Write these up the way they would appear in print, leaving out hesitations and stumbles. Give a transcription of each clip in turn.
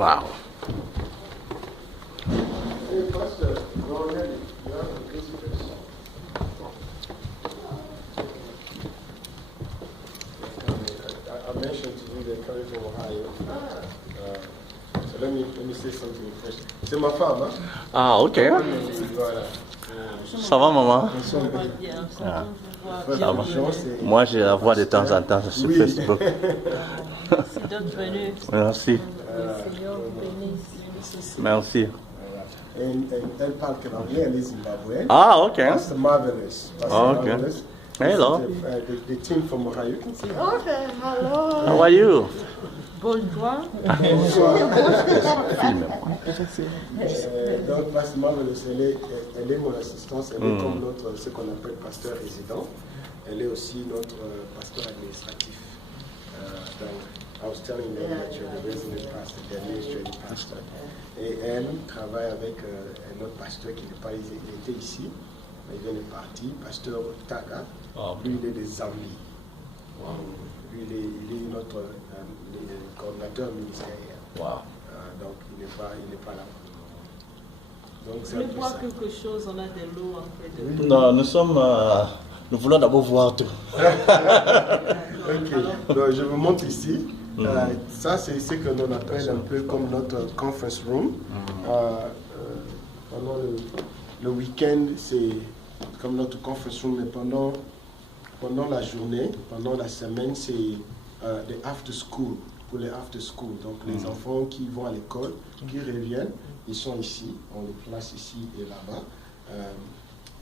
Wow. Hey, Pastor, go ahead. You have the visitors. I mentioned to you they're coming from Ohio. So let me say something first. C'est ma femme, hein? Ah, ok. Voilà. Ça va, maman? Nous sommes Ah, ça va. moi, je la vois de temps en temps sur Facebook. C'est d'être venu. Merci. Le Seigneur vous bénisse. Merci. Elle parle que l'anglais, elle est zimbabwéenne. Ah, ok. Pastor Marvelous. Pastor Ok. Marvelous. Hello. The team from Ohio. You can see. Okay, hello. How are you? Bonjour. Donc, Pastor Marvelous, elle est mon assistance. Elle est comme notre, ce qu'on appelle pasteur résident. Elle est aussi notre pasteur administratif. Donc, I was telling them that you're the resident pastor, the administrative pastor. Et elle travaille avec un autre pasteur qui n'est pas ici, il était ici, mais il vient de partir, pasteur Taga. Lui, il est de Zambie. Lui, il est notre coordinateur ministériel. Wow. Donc, il n'est pas là. Donc, Vous voulez voir quelque chose? On a de l'eau en fait. Non, nous voulons d'abord voir tout. Ok, donc je vous montre ici. Ça, c'est ce que l'on appelle un peu comme notre conference room. Pendant le week-end, c'est comme notre conference room, mais pendant la journée, pendant la semaine, c'est des after school, pour les after school. Donc les enfants qui vont à l'école, qui reviennent, ils sont ici, on les place ici et là-bas.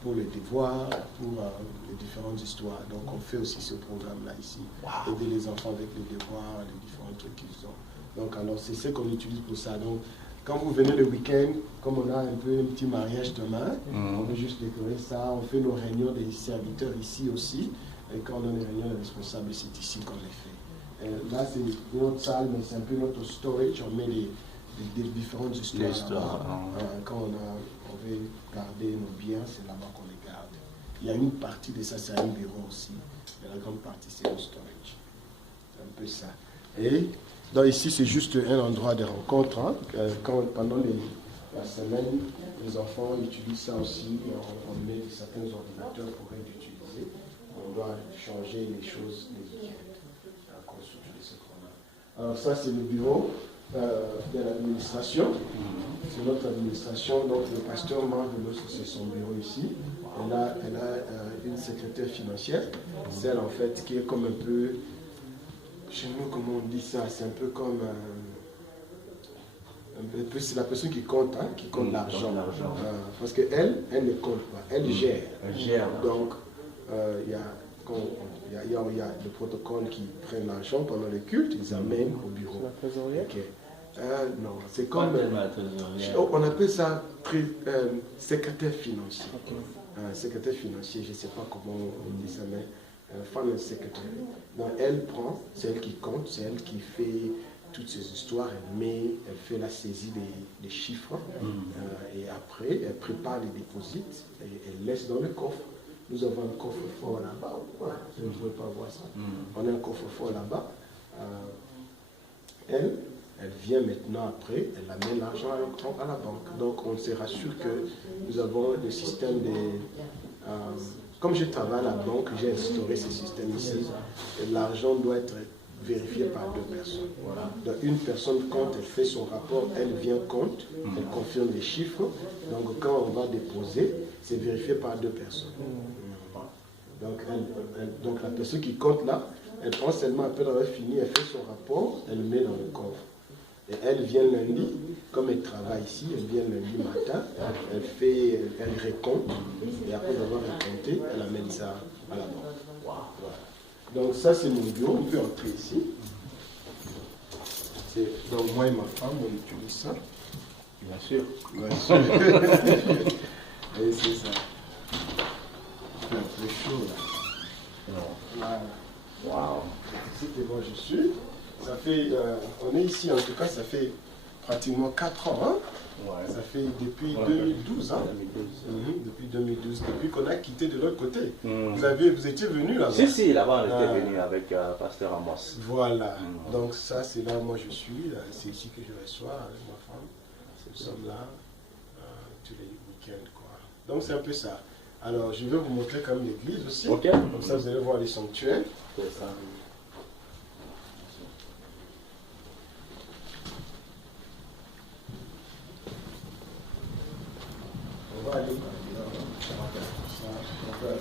Pour les devoirs, pour les différentes histoires. Donc on fait aussi ce programme-là ici. Wow. Aider les enfants avec les devoirs, les différents trucs qu'ils ont. Donc alors c'est ce qu'on utilise pour ça. Donc quand vous venez le week-end, comme on a un peu un petit mariage demain, on veut juste décorer ça. On fait nos réunions des serviteurs ici aussi. Et quand on a les réunions des responsables, c'est ici qu'on les fait. Et là c'est notre salle, mais c'est un peu notre storage. On met des différentes histoires. Quand on veut garder nos biens, c'est là-bas qu'on les garde. Il y a une partie de ça, c'est un bureau aussi. Mais la grande partie, c'est le storage. C'est un peu ça. Et donc ici, c'est juste un endroit de rencontre. Hein. Pendant la semaine, les enfants utilisent ça aussi. On met certains ordinateurs pour être utilisés. On doit changer les choses, les week-ends, à cause de ce qu'on a. Alors ça, c'est le bureau de l'administration. C'est notre administration. Donc le pasteur Marvelous, c'est son bureau ici. Elle a une secrétaire financière, celle en fait qui est comme un peu, chez nous comment on dit ça, c'est un peu comme c'est la personne qui compte, hein, qui compte l'argent. Parce qu'elle ne compte pas, elle gère. Donc il y a le protocole qui prend l'argent pendant le culte, ils amènent au bureau. La trésorière? Non, c'est comme on appelle ça secrétaire financier. Secrétaire financier, je ne sais pas comment on dit ça, mais finance secrétaire. Donc elle prend, c'est elle qui compte, c'est elle qui fait toutes ces histoires, elle fait la saisie des chiffres et après elle prépare les déposits et elle laisse dans le coffre. Nous avons un coffre-fort là-bas. Je ne pouvais pas voir ça. On a un coffre-fort là-bas. Elle vient maintenant après, elle amène l'argent à la banque. Donc on se rassure que nous avons le système comme je travaille à la banque, j'ai instauré ce système ici. L'argent doit être vérifié par deux personnes. Donc une personne compte, elle fait son rapport, elle vient compte, elle confirme les chiffres. Donc quand on va déposer, c'est vérifié par deux personnes. Donc la personne qui compte là, elle prend seulement après avoir fini, elle fait son rapport, elle le met dans le coffre. Et elle vient lundi, comme elle travaille ici, elle vient lundi matin, elle récompte, et après avoir récompté, elle amène ça à la banque. Voilà. Donc ça c'est mon bureau, on peut entrer ici. Donc moi et ma femme, on utilise ça. Bien sûr. Et c'est ça. C'est un peu chaud là. Voilà. Wow. Ici c'est bon, je suis. Ça fait, on est ici en tout cas, ça fait pratiquement 4 ans. Hein? Ouais. Ça fait depuis Ouais, 2012. Hein? 2012. Depuis 2012, depuis qu'on a quitté de l'autre côté. Mm. Vous étiez venu là-bas? Si, là-bas, on était venu avec Pasteur Amos. Voilà. Donc ça, c'est là où moi je suis. C'est ici que je reçois avec ma femme. Nous sommes là tous les week-ends, quoi. Donc c'est un peu ça. Alors, je vais vous montrer quand même l'église aussi. Ok. Comme ça, vous allez voir les sanctuaires. C'est ça. On va aller par là. Ça, on va aller.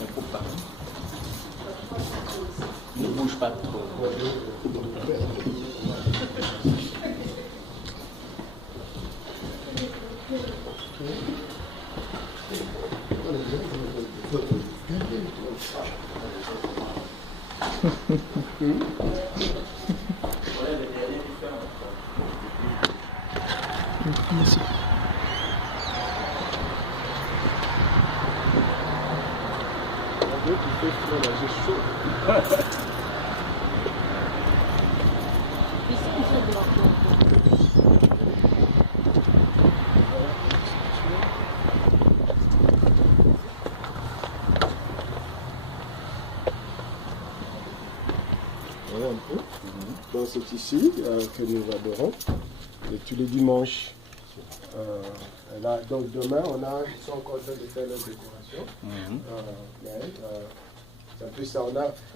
Ne coupe pas. Ne bouge pas trop. Merci. Il fait froid là, j'ai chaud. Ici, ils sont de la Voilà un peu. Donc c'est ici que nous adorons. Et tous les dimanches. Là, donc demain, ils sont encore en train de faire leur décoration. C'est un peu ça.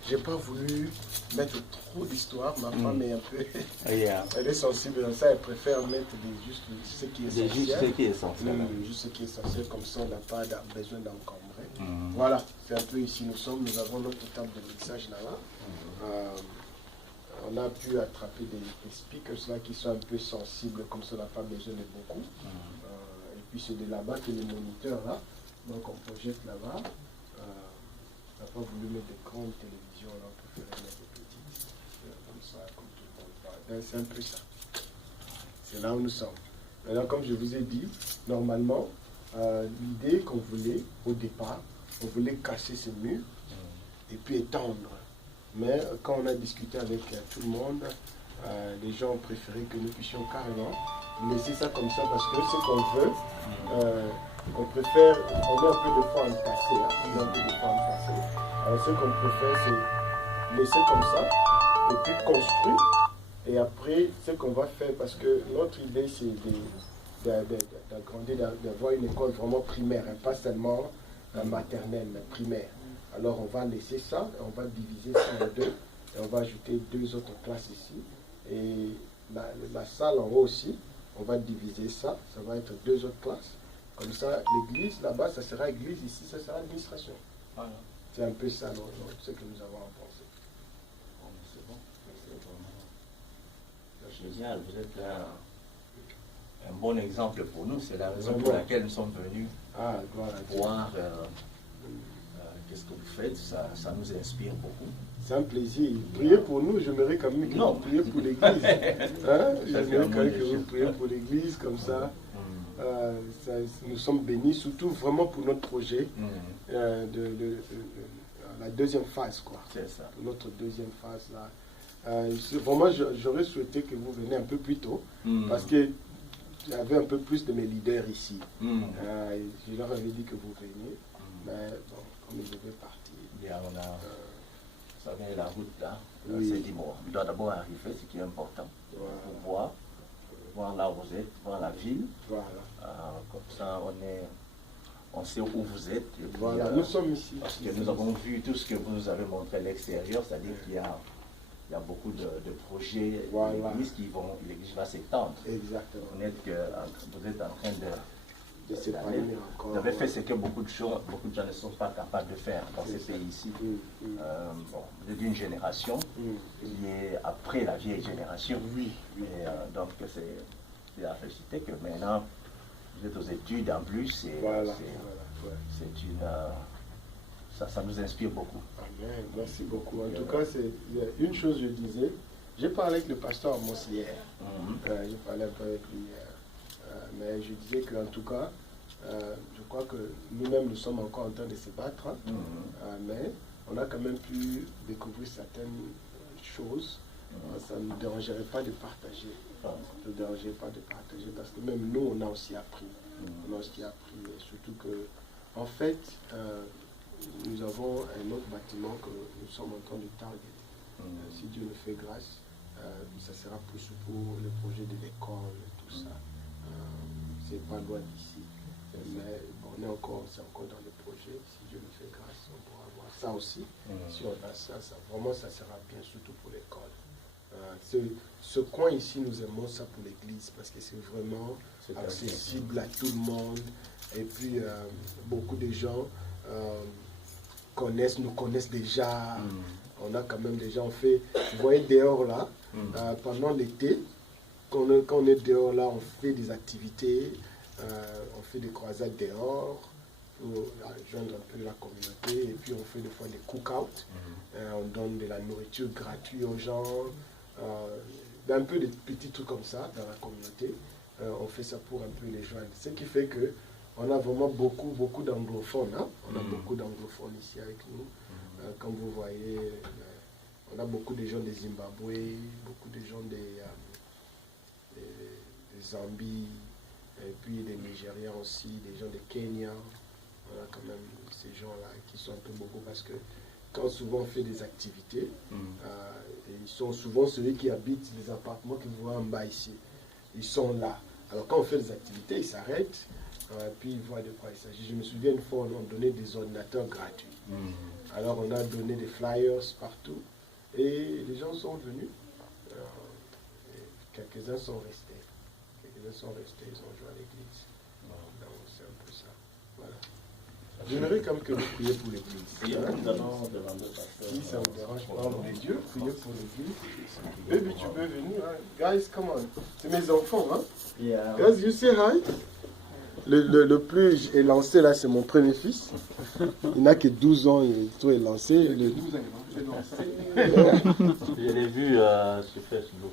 J'ai pas voulu mettre trop d'histoire. Ma femme est un peu. Elle est sensible dans ça. Elle préfère mettre juste ce qui est C'est essentiel. juste ce qui est essentiel. Juste ce qui est essentiel, comme ça on n'a pas besoin d'encombrer. Voilà, c'est un peu ici nous sommes. Nous avons notre table de mixage là-bas. On a pu attraper des speakers là qui sont un peu sensibles, comme ça on n'a pas besoin de beaucoup. Et puis c'est de là-bas que les moniteurs là, donc on projette là-bas. On n'a pas voulu mettre de grandes télévisions là, on préférait mettre des petites, comme ça, comme tout le monde parle. C'est un peu ça. C'est là où nous sommes. Maintenant, comme je vous ai dit, normalement, l'idée qu'on voulait au départ, on voulait casser ce mur et puis étendre. Mais quand on a discuté avec tout le monde, les gens ont préféré que nous puissions carrément laisser ça comme ça parce que ce qu'on veut, on préfère, on met un peu de fois entassé, hein, on met un peu de fois entassé. Alors ce qu'on préfère, c'est laisser comme ça et puis construire. Et après, ce qu'on va faire, parce que notre idée, c'est d'agrandir, d'avoir une école vraiment primaire, hein, pas seulement maternelle, mais primaire. Alors on va laisser ça, on va diviser ça en deux, et on va ajouter 2 autres classes ici. Et la salle en haut aussi, on va diviser ça, ça va être 2 autres classes. Comme ça, l'église là-bas, ça sera église, ici, ça sera administration. Voilà. C'est un peu ça, ce que nous avons pensé. C'est bon. C'est génial, vous êtes un bon exemple pour nous. C'est la raison pour laquelle nous sommes venus voir qu'est-ce que vous faites. Ça nous inspire beaucoup. C'est un plaisir. Priez pour nous, j'aimerais quand même que vous priez pour l'église. Hein? J'aimerais quand même que vous priez pour l'église, comme ça. Nous sommes bénis, surtout vraiment pour notre projet, la deuxième phase, quoi. C'est ça. Pour notre deuxième phase, là. Vraiment, j'aurais souhaité que vous veniez un peu plus tôt, parce que j'avais un peu plus de mes leaders ici. Je leur avais dit que vous veniez, mais bon, comme ils devaient partir. Bien, vous savez, la route là, c'est dit, bon, il doit d'abord arriver, ce qui est important, pour voir là où vous êtes, voir la ville. Voilà. Comme ça, on sait où vous êtes. Et puis, voilà, nous sommes ici. Parce que nous avons vu tout ce que vous nous avez montré à l'extérieur, c'est-à-dire qu'il y a beaucoup de projets d'église l'église va s'étendre. Exactement. Vous êtes en train de s'épanouir encore. Vous avez fait ce que beaucoup de gens ne sont pas capables de faire dans ces pays-ci. Vous êtes d'une génération qui est après la vieille génération. Et donc c'est la félicité que maintenant vous êtes aux études en plus. Et c'est ça nous inspire beaucoup. Amen. Merci beaucoup. En tout cas, il y a une chose que je disais. J'ai parlé avec le pasteur Amos hier. J'ai parlé un peu avec lui hier. Mais je disais qu'en tout cas, je crois que nous-mêmes, nous sommes encore en train de se battre. Mais on a quand même pu découvrir certaines choses Ça ne nous dérangerait pas de partager. Ça ne nous dérangerait pas de partager parce que même nous, on a aussi appris. On a aussi appris, surtout que, en fait, nous avons un autre bâtiment que nous sommes en train de target. Si Dieu nous fait grâce, ça sera plus pour le projet de l'école et tout ça. C'est pas loin d'ici. Mais bon, c'est encore dans le projet. Si Dieu nous fait grâce, on pourra avoir ça aussi. Si on a ça, vraiment, ça sera bien, surtout pour l'école. Ce coin ici, nous aimons ça pour l'église parce que c'est vraiment accessible à tout le monde. Et puis, beaucoup de gens nous connaissent déjà. On a quand même déjà, vous voyez dehors là, pendant l'été, quand on est dehors là, on fait des activités, on fait des croisades dehors pour rejoindre un peu la communauté. Et puis, on fait des fois des cook-out. On donne de la nourriture gratuite aux gens. Un peu des petits trucs comme ça dans la communauté. On fait ça pour un peu les joindre. Ce qui fait que on a vraiment beaucoup d'anglophones. Hein? On a beaucoup d'anglophones ici avec nous. Comme vous voyez, on a beaucoup de gens des Zimbabwe, beaucoup de gens des Zambie, et puis des Nigériens aussi, des gens de Kenya. On a quand même ces gens-là qui sont un peu beaucoup parce que quand souvent on fait des activités, ils sont souvent ceux qui habitent les appartements que vous voyez en bas ici. Ils sont là. Alors quand on fait des activités, ils s'arrêtent, puis ils voient de quoi il s'agit. Je me souviens une fois, on a donné des ordinateurs gratuits. Alors on a donné des flyers partout et les gens sont venus. Quelques-uns sont restés. Quelques-uns sont restés, ils ont joué à l'église. Donc c'est un peu ça. Voilà. J'aimerais quand même que vous priez pour l'église. Nous allons demander au pasteur. Si ça vous dérange pas, de Dieu, priez pour l'église. Baby, tu peux venir. Hein? Guys, come on. C'est mes enfants, hein? Yeah. Guys, you say hi. Le plus élancé là, c'est mon premier fils. Il n'a que 12 ans, il est tout élancé. 12 ans, il est lancé. Je l'ai vu sur Facebook.